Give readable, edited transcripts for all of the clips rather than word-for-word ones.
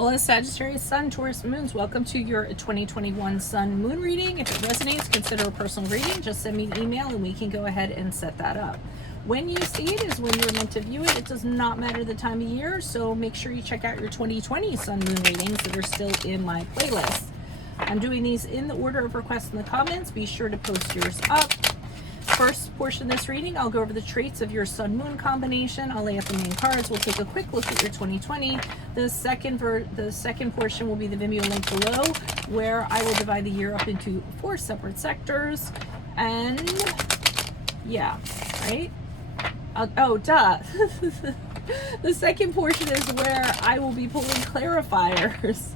Hola Sagittarius, Sun, Taurus, Moons. Welcome to your 2021 Sun Moon reading. If it resonates, consider a personal reading. Just send me an email and we can go ahead and set that up. When you see it is when you're meant to view it. It does not matter the time of year, so make sure you check out your 2020 Sun Moon readings that are still in my playlist. I'm doing these in the order of request in the comments. Be sure to post yours up. First portion of this reading, I'll go over the traits of your Sun Moon combination. I'll lay out the main cards. We'll take a quick look at your 2020. The second portion will be the Vimeo link below, where I will divide the year up into 4 separate sectors. And yeah, right? Oh, duh. The second portion is where I will be pulling clarifiers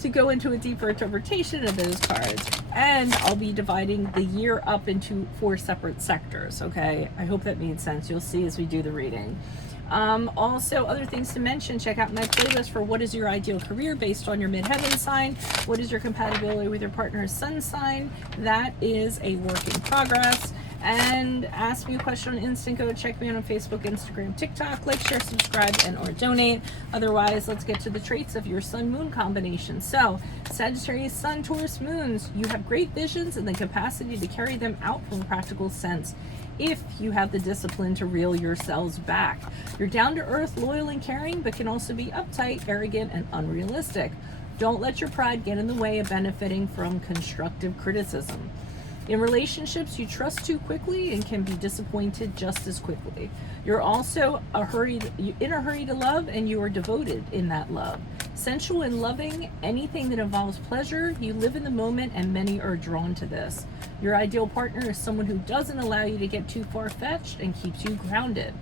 to go into a deeper interpretation of those cards. And I'll be dividing the year up into 4 separate sectors, okay? I hope that made sense. You'll see as we do the reading. Also, other things to mention, check out my playlist for what is your ideal career based on your midheaven sign. What is your compatibility with your partner's sun sign? That is a work in progress. And ask me a question on Instant Go. Check me out on Facebook, Instagram, TikTok. Like, share, subscribe, and or donate. Otherwise, let's get to the traits of your Sun Moon combination. So, Sagittarius, Sun, Taurus, Moons. You have great visions and the capacity to carry them out from a practical sense if you have the discipline to reel yourselves back. You're down to earth, loyal, and caring, but can also be uptight, arrogant, and unrealistic. Don't let your pride get in the way of benefiting from constructive criticism. In relationships, you trust too quickly and can be disappointed just as quickly. You're also in a hurry to love, and you are devoted in that love. Sensual and loving, anything that involves pleasure, you live in the moment, and many are drawn to this. Your ideal partner is someone who doesn't allow you to get too far-fetched and keeps you grounded.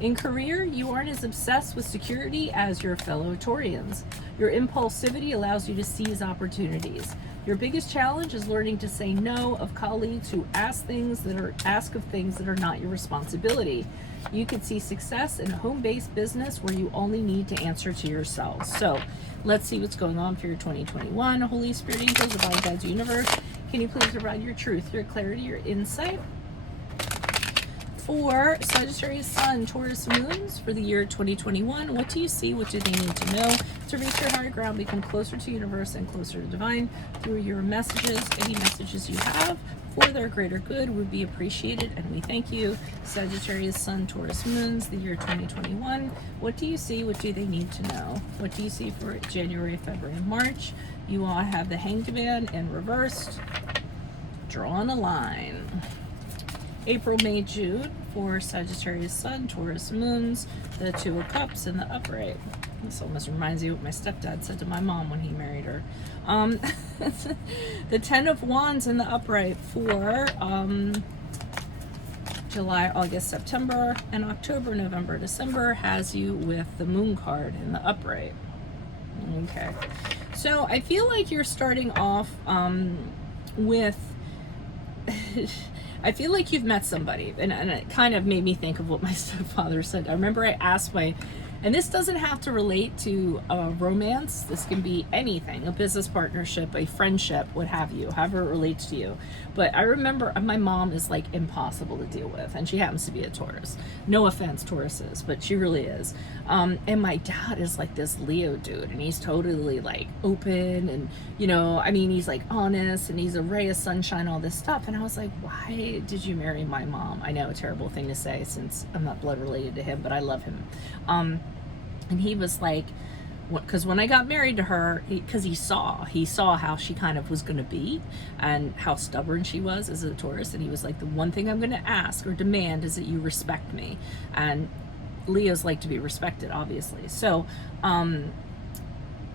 In career, you aren't as obsessed with security as your fellow Taurians. Your impulsivity allows you to seize opportunities. Your biggest challenge is learning to say no of colleagues who ask of things that are not your responsibility. You could see success in a home-based business where you only need to answer to yourselves. So let's see what's going on for your 2021. Holy Spirit, angels, divine guides, universe, can you please provide your truth, your clarity, your insight for Sagittarius, Sun, Taurus, Moons for the year 2021. What do you see? What do they need to know to reach your higher ground, become closer to universe and closer to divine through your messages? Any messages you have for their greater good would be appreciated, and we thank you. Sagittarius, Sun, Taurus, Moons, the year 2021. What do you see? What do they need to know? What do you see for January, February, and March? You all have the Hanged Man in reversed. Drawing a line. April, May, June for Sagittarius, Sun, Taurus, Moons, the 2 of Cups in the upright. This almost reminds me of what my stepdad said to my mom when he married her. The 10 of Wands in the upright for July, August, September, and October, November, December has you with the Moon card in the upright. Okay. So I feel like you're starting off with... I feel like you've met somebody, and it kind of made me think of what my stepfather said. I remember I asked and this doesn't have to relate to romance. This can be anything, a business partnership, a friendship, what have you, however it relates to you. But I remember my mom is like impossible to deal with, and she happens to be a Taurus. No offense, Tauruses, but she really is. And my dad is like this Leo dude, and he's totally like open, and he's like honest, and he's a ray of sunshine, all this stuff. And I was like, why did you marry my mom? I know, a terrible thing to say since I'm not blood related to him, but I love him. And he was like, because when I got married to her, because he saw how she kind of was going to be and how stubborn she was as a Taurus. And he was like, the one thing I'm going to ask or demand is that you respect me. And Leos like to be respected, obviously. So,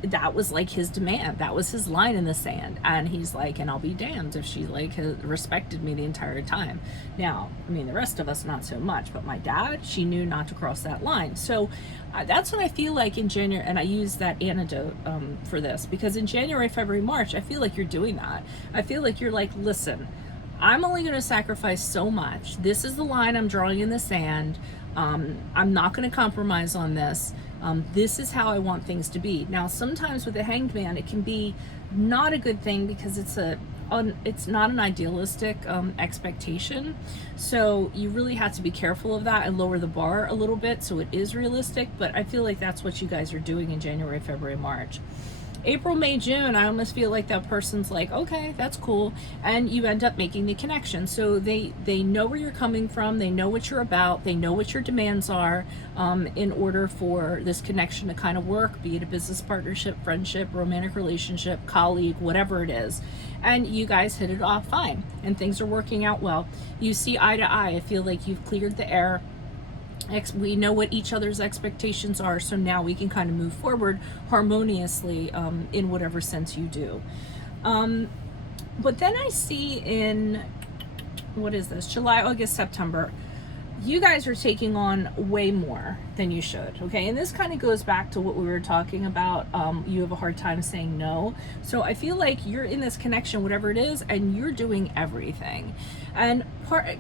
that was like his demand. That was his line in the sand. And he's like, and I'll be damned if she like has respected me the entire time. Now, the rest of us, not so much, but my dad, she knew not to cross that line. So that's what I feel like in January. And I use that antidote for this, because in January, February, March, I feel like you're doing that. I feel like you're like, listen, I'm only going to sacrifice so much. This is the line I'm drawing in the sand. I'm not going to compromise on this. This is how I want things to be. Now, sometimes with the Hanged Man, it can be not a good thing because it's a it's not an idealistic expectation, so you really have to be careful of that and lower the bar a little bit so it is realistic. But I feel like that's what you guys are doing in January, February, March. April, May, June, I almost feel like that person's like, okay, that's cool, and you end up making the connection. So they know where you're coming from, they know what you're about, they know what your demands are, in order for this connection to kind of work, be it a business partnership, friendship, romantic relationship, colleague, whatever it is. And you guys hit it off fine, and things are working out well. You see eye to eye. I feel like you've cleared the air. We know what each other's expectations are, so now we can kind of move forward harmoniously in whatever sense you do. But then I see in, what is this, July, August, September, you guys are taking on way more than you should, okay? And this kind of goes back to what we were talking about. You have a hard time saying no. So I feel like you're in this connection, whatever it is, and you're doing everything. And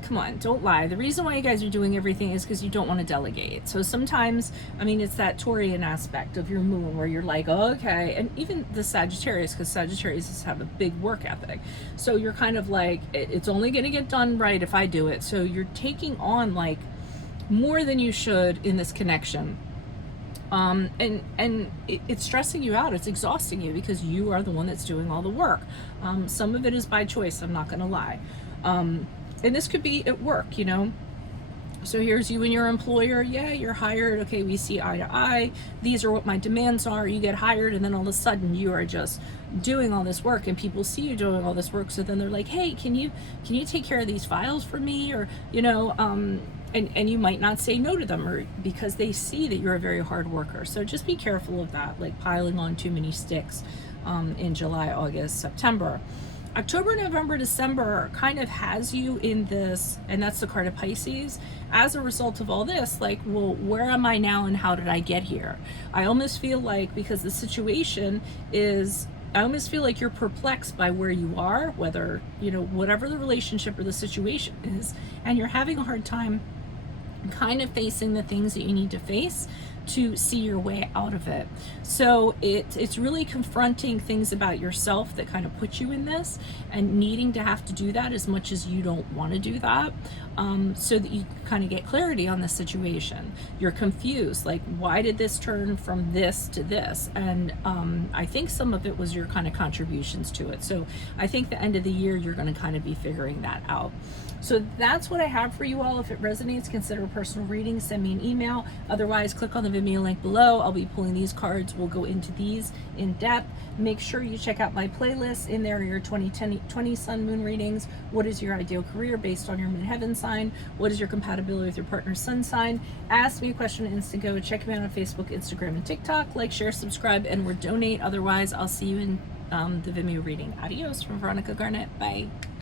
come on, don't lie. The reason why you guys are doing everything is because you don't want to delegate. So sometimes, I mean, it's that Taurian aspect of your moon where you're like, oh, okay. And even the Sagittarius, because Sagittarius have a big work ethic. So you're kind of like, it's only going to get done right if I do it. So you're taking on like more than you should in this connection. And it's stressing you out. It's exhausting you because you are the one that's doing all the work. Some of it is by choice, I'm not going to lie. And this could be at work, you know. So here's you and your employer. Yeah, you're hired. Okay, we see eye to eye. These are what my demands are. You get hired, and then all of a sudden you are just doing all this work, and people see you doing all this work. So then they're like, hey, can you take care of these files for me? Or, you know, and you might not say no to them, or because they see that you're a very hard worker. So just be careful of that, like piling on too many sticks in July, August, September. October, November, December kind of has you in this, and that's the card of Pisces. As a result of all this, like, well, where am I now and how did I get here? I almost feel like, because the situation is, I almost feel like you're perplexed by where you are, whether, you know, whatever the relationship or the situation is, and you're having a hard time kind of facing the things that you need to face to see your way out of it. So it's really confronting things about yourself that kind of put you in this, and needing to have to do that as much as you don't want to do that, so that you kind of get clarity on the situation. You're confused, like, why did this turn from this to this? And I think some of it was your kind of contributions to it. So I think the end of the year you're going to kind of be figuring that out. So that's what I have for you all. If it resonates, consider a personal reading. Send me an email. Otherwise, click on the Vimeo link below. I'll be pulling these cards. We'll go into these in depth. Make sure you check out my playlist. In there are your 2020 Sun Moon readings. What is your ideal career based on your midheaven sign? What is your compatibility with your partner's sun sign? Ask me a question on Instago. Check me out on Facebook, Instagram, and TikTok. Like, share, subscribe, and or donate. Otherwise, I'll see you in the Vimeo reading. Adios from Veronica Garnett. Bye.